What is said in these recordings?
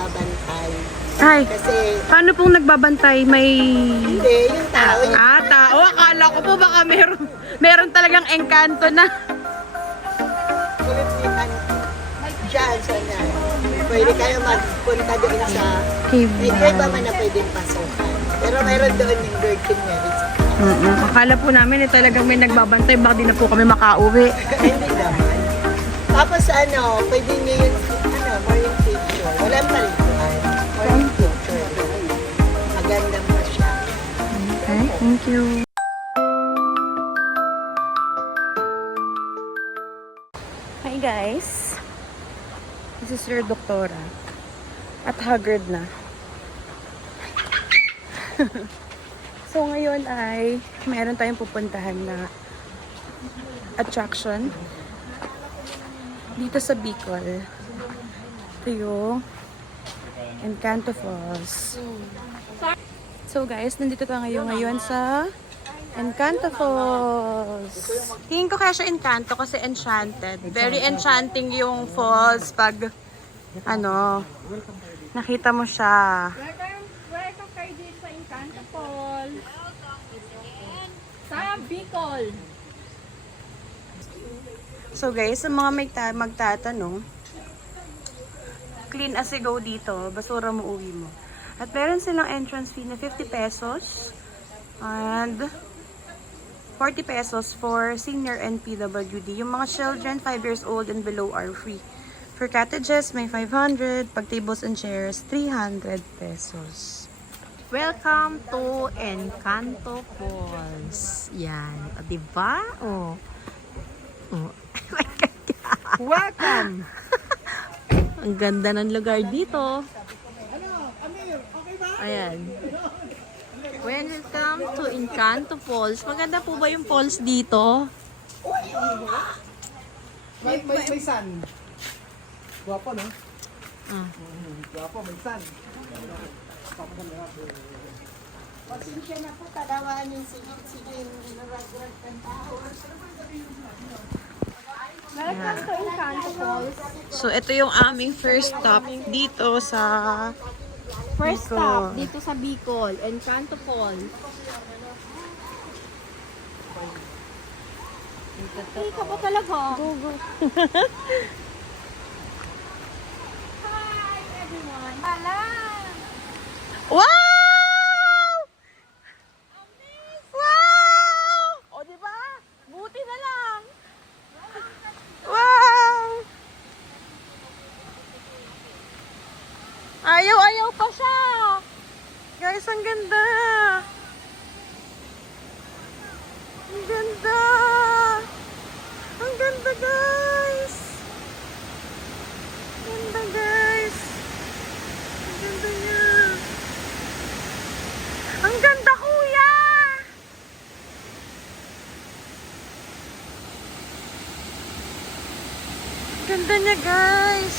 nagbabantay. Ay, Kasi, paano pong nagbabantay? May... hindi, yung tao, yung Tao. Akala ko po baka meron talagang engkanto na. kulit niyan dyan sa na. Pwede kayo magpunta doon sa, Cave. may iba man na pwedeng pasukan. Pero mayroon doon yung Virgin Mary. Akala po namin talagang may nagbabantay. Baka di na po kami makauwi. Hindi naman. Tapos pwede nyo yung, morning picture. Walang paliguan. Morning picture. Maganda pa siya. Okay, thank you. Hi guys. This is your doktora. At haggard na. So ngayon ay meron tayong pupuntahan na attraction dito sa Bicol. Ito yung Encanto Falls. So guys, nandito tayo ngayon sa Encanto Falls. Tingin ko kaya siya Encanto kasi enchanted. Very enchanting yung falls pag nakita mo siya. Welcome kayo dito sa Encanto Falls. Sa Bicol. So guys, sa mga magtatanong, clean as you go dito, basura mo uwi mo. At meron silang entrance fee na 50 pesos and 40 pesos for senior and PWD. Yung mga children 5 years old and below are free. For cottages, may 500. Pag tables and chairs, 300 pesos. Welcome to Encanto Falls. Yan. O, diba? Oh. Oh. Welcome! Ang ganda ng lugar dito. Ayan. Welcome to Encanto Falls. Maganda po ba yung falls dito? May sun. Guwapo, no? Guwapo, may sun. Pasensya na po, kadawaan yung sige, naraglag ng tao. Welcome to Encanto Falls. So, ito yung aming first stop dito sa First Bicol. stop dito sa Bicol, Encanto Falls. Ika ba talaga? Hi everyone! Hala! Wow! Wow! O, diba? Buti na lang. Wow! Ayaw pa siya. Guys, ang ganda. Ang ganda. Ang ganda, guys. Ang ganda, guys. Ang ganda niya. Ang ganda, kuya. Ang ganda niya, guys.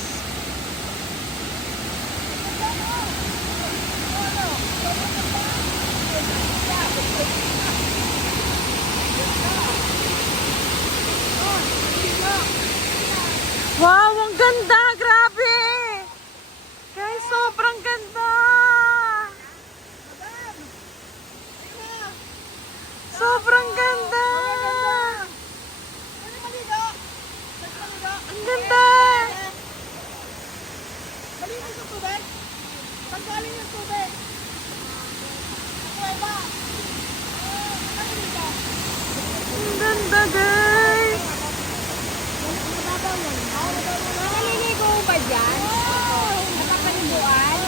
Wow, ang ganda! Grabe! Guys, sobrang ganda! Sobrang ganda! Ang ganda! Malinis yung tubig. Pagkaling yung tubig. Pweba. Ang ganda, guys! Naliligo ba dyan? Nakapalibuan?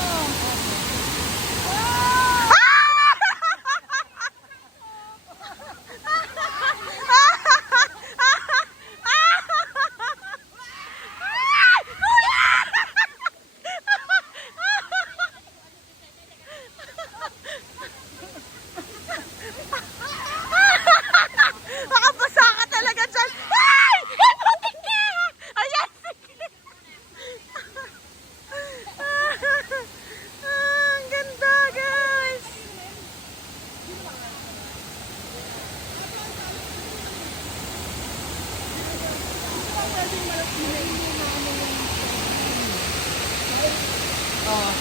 Makapasa ka talaga dyan! Ay! Ayan! Sige! Oh.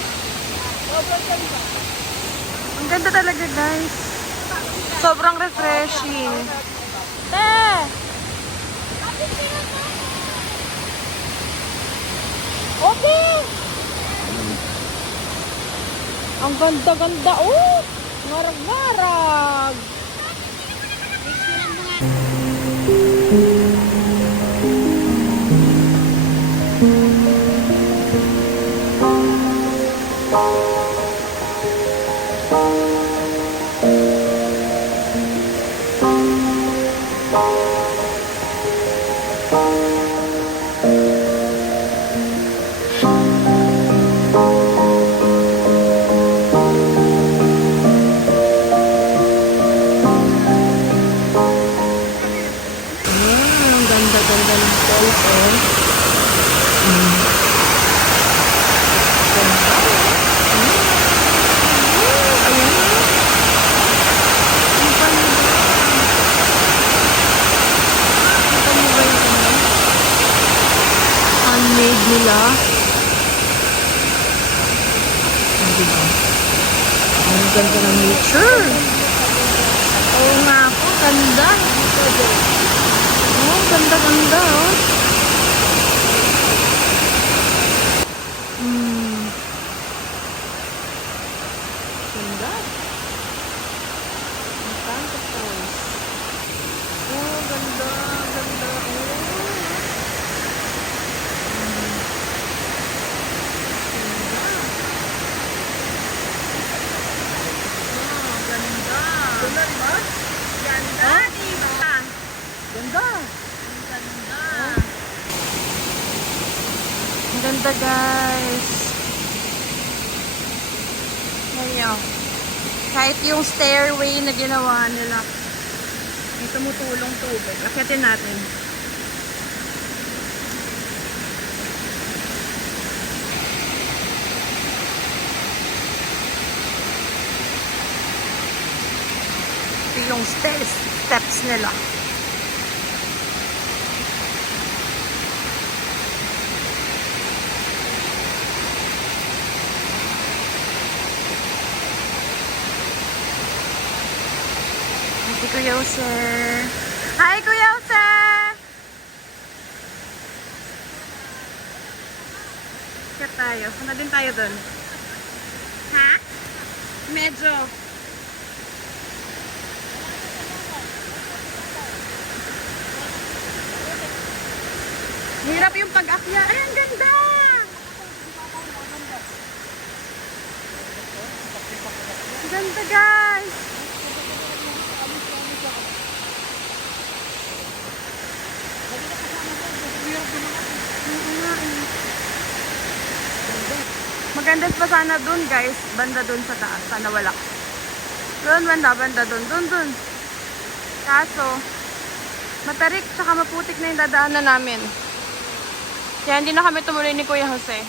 Ang ganda talaga, guys. Sobrang refreshing. Te! Okay! Ang ganda-ganda. Oh! Marag-marag! Ang ganda-ganda ng falls, eh. Handmade nila. Diba? Ang ganda ng nature. Oo nga po, ganda. Oh, ganda-ganda, oh. Ganda. Ang Encanto Falls. Oh, ganda, ganda. Ganda, di ba? Ganda, diba? Ganda. Ang ganda, guys. Ngayon. Kahit yung stairway na ginawa nila, may tumutulong tubig. Akitin natin. Ito yung steps nila. Si Kuya Jose. Hi, Kuya Jose! Chat tayo. Saan din tayo dun? Ha? Medyo. Hirap yung pag-akya. Ay, ang ganda! Ang ganda, guys! Maganda pa sana dun, guys. Banda dun sa taas. Sana wala. Doon, banda dun. Dun. Kaso, matarik tsaka maputik na yung dadaanan namin. Kaya hindi na kami tumuloy ni Kuya Jose.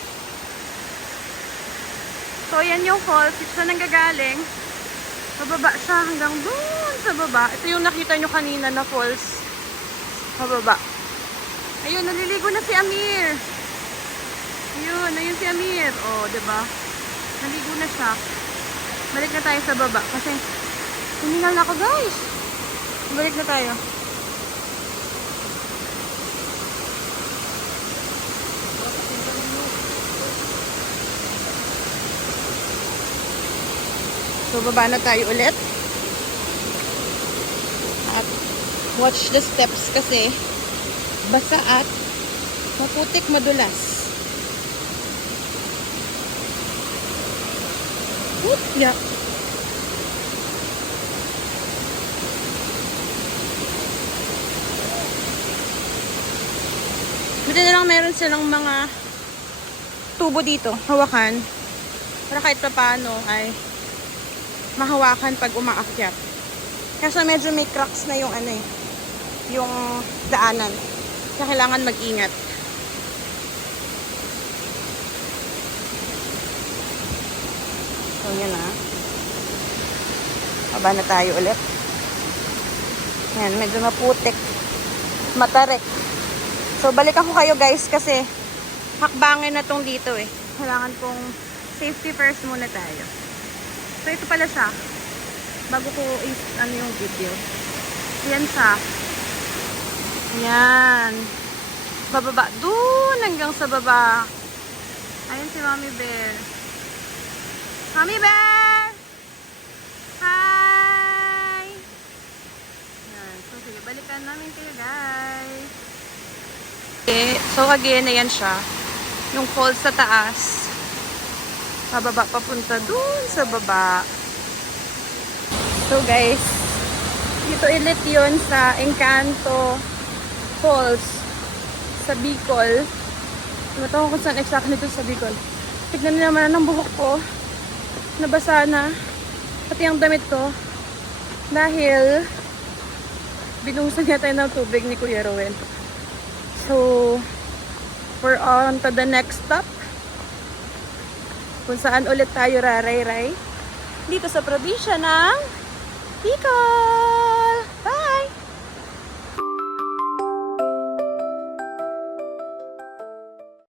So, yan yung falls. Saan nanggagaling? Pababa siya hanggang dun sa baba. Ito yung nakita nyo kanina na falls. Pababa. Ayun, naliligo na si Amir. Ayun si Amir. Oh, 'di ba? Naligo na siya. Balik na tayo sa baba kasi hiningal na ako, guys. Balik na tayo. So, baba na tayo ulit. At watch the steps kasi basa at maputik, madulas. Yeah. Buti na lang meron silang mga tubo dito, hawakan. Para kahit pa paano ay mahawakan pag umaakyat. Kasi medyo may cracks na yung yung daanan. Kaya kailangan mag-ingat. So, yan na. Baba na tayo ulit. Yan, medyo maputik. Matarik. So, balikan ko kayo, guys, kasi hakbangin na tong dito eh. Kailangan kong safety first muna tayo. So, ito pala siya. Bago ko ano yung video. Yan siya. Yan. Bababa. Doon hanggang sa baba. Ayun si Mommy Bear. Mommy Bear! Hi! Yan. So, sige. Balikan namin kayo, guys. Okay. So, again, ayan siya. Yung falls sa taas. Pababa papunta dun sa baba. So, guys. Dito ulit yun sa Encanto Falls sa Bicol. Tumatawag ko kung saan exactly dito sa Bicol. Tignan niyo naman ang buhok ko. Nabasa na. Pati ang damit ko. Dahil binuhusan niya tayo ng tubig ni Kuya Rowel. So, we're on to the next stop. Kung saan ulit tayo raray-ray. Dito sa probinsya ng Bicol.